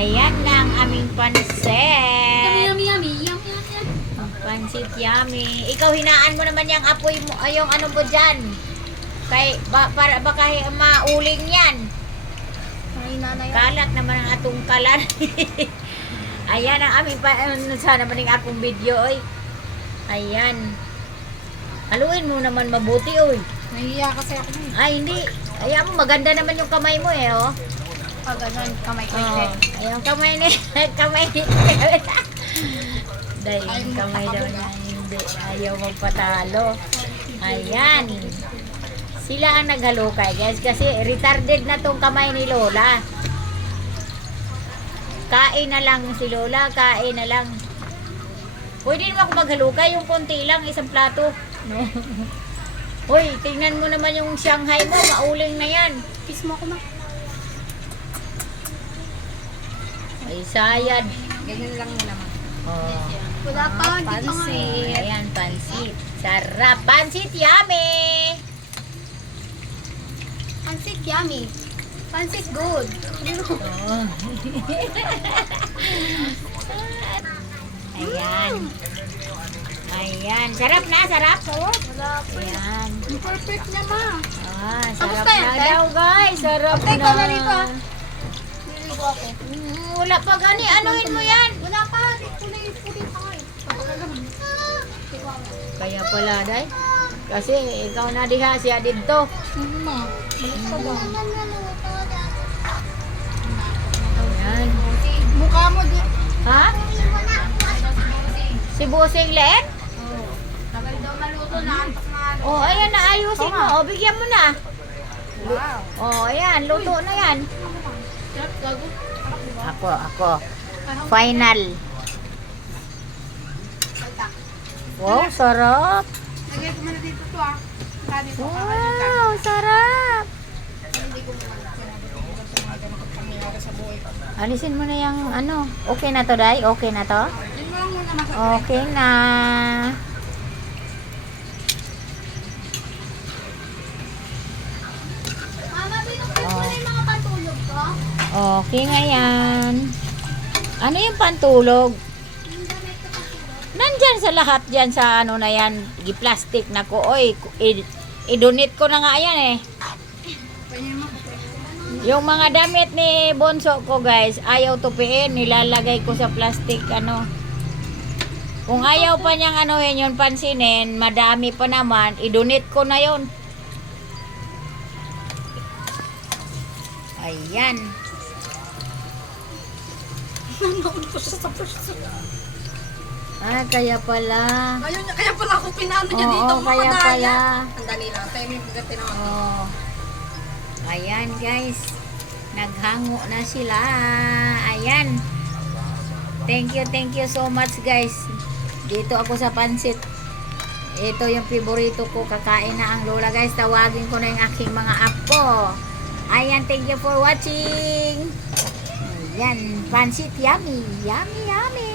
Ayan na ang aming pansit. Yummy, yummy, yummy, yummy, yummy. Pansit yummy. Ikaw hinaan mo naman yung apoy mo, ay yung ano mo dyan. Para baka mauling yan. Ay, nanay. Kalat naman ang atong kalan. Ayan ang aming sana man yung akong video oy. Ayan. Haluin mo naman mabuti oy. Nahiya kasi ako na Ay hindi. Ayan mo maganda naman yung kamay mo eh oh. Pag ganun, kamay ko Oh, ayan kamay ni kamay ni. Dahil yung kamay daw niya hindi ayaw magpatalo. Ayan. Sila ang naghalukay guys kasi retarded na tong kamay ni Lola. Kain na lang si Lola, kain na lang. Pwede naman ako maghalukay yung konti lang, isang plato. No. Hoy, tingnan mo naman yung Shanghai mo, mauling na yan. Kiss mo ako, ma. Ay, sayad. Ganyan lang yun naman. Oh. Wala pa, hindi pa nga eh. Pansit. Ayan, pansit. Sarap. Pansit yummy. Pansit yummy. Pansit good. Oh. Ayan. Ayan. Sarap na, sarap. Wala pa. Ayan. Perfect niya, ma. Ah, Tapos sarap kaya, na Tay? daw, guys. Sarap Tay, na. ikaw na rito, ah. Niligo ako. Wala pa gani. Anuhin mo yan? Wala pa. Puli pa nga eh. Papagalaman. Kaya pala, day. Kasi ikaw na diha, siya dito. Ma. Balik pa ba? Ayan. Mukha mo din. Ha? Si Busing Len? Oo. Tagal daw maluto na. Antok na. Oh, ayan na, ayusin mo. Oh, bigyan mo na. Wow. Oh, ayan, luto na yan. Sarap gago. Ako. Final. Wow, sarap. Lagay ko muna dito to ah. Sabi ko Wow, sarap. hindi ko muna pangyayari sa buhay ko. Alisin mo na yung ano. Okay na to, Day? Okay na to? Yun mo lang muna masakit. Okay na. Mama, binuksan mo na yung mga pantulog ko? Okay nga yan. Ano yung pantulog? Yung damit ko pantulog. Nandyan sa lahat dyan sa ano na yan. Gi-plastic na ko. Oy, i-donate ko na nga yan eh. Pwede mo. Yung mga damit ni Bonso ko guys, ayaw tupiin. Nilalagay ko sa plastic ano. Kung ayaw pa niyang anuhin yun, pansinin, madami pa naman, i-donate ko na yon. Ayan. Nanood ko siya sa person. Ah, kaya pala. Ayun, kaya pala ako pinano niya Oo, dito. kaya Mga pala. daya. Ang dali lang. Tayo may bigati naman. Oh. Ayan guys. Naghango na sila. Ayan. Thank you so much guys. Dito ako sa pansit. Ito yung favorito ko. Kakain na ang Lola guys. Tawagin ko na yung aking mga apo. Ayan, thank you for watching. Ayan, pansit yummy. Yummy, yummy.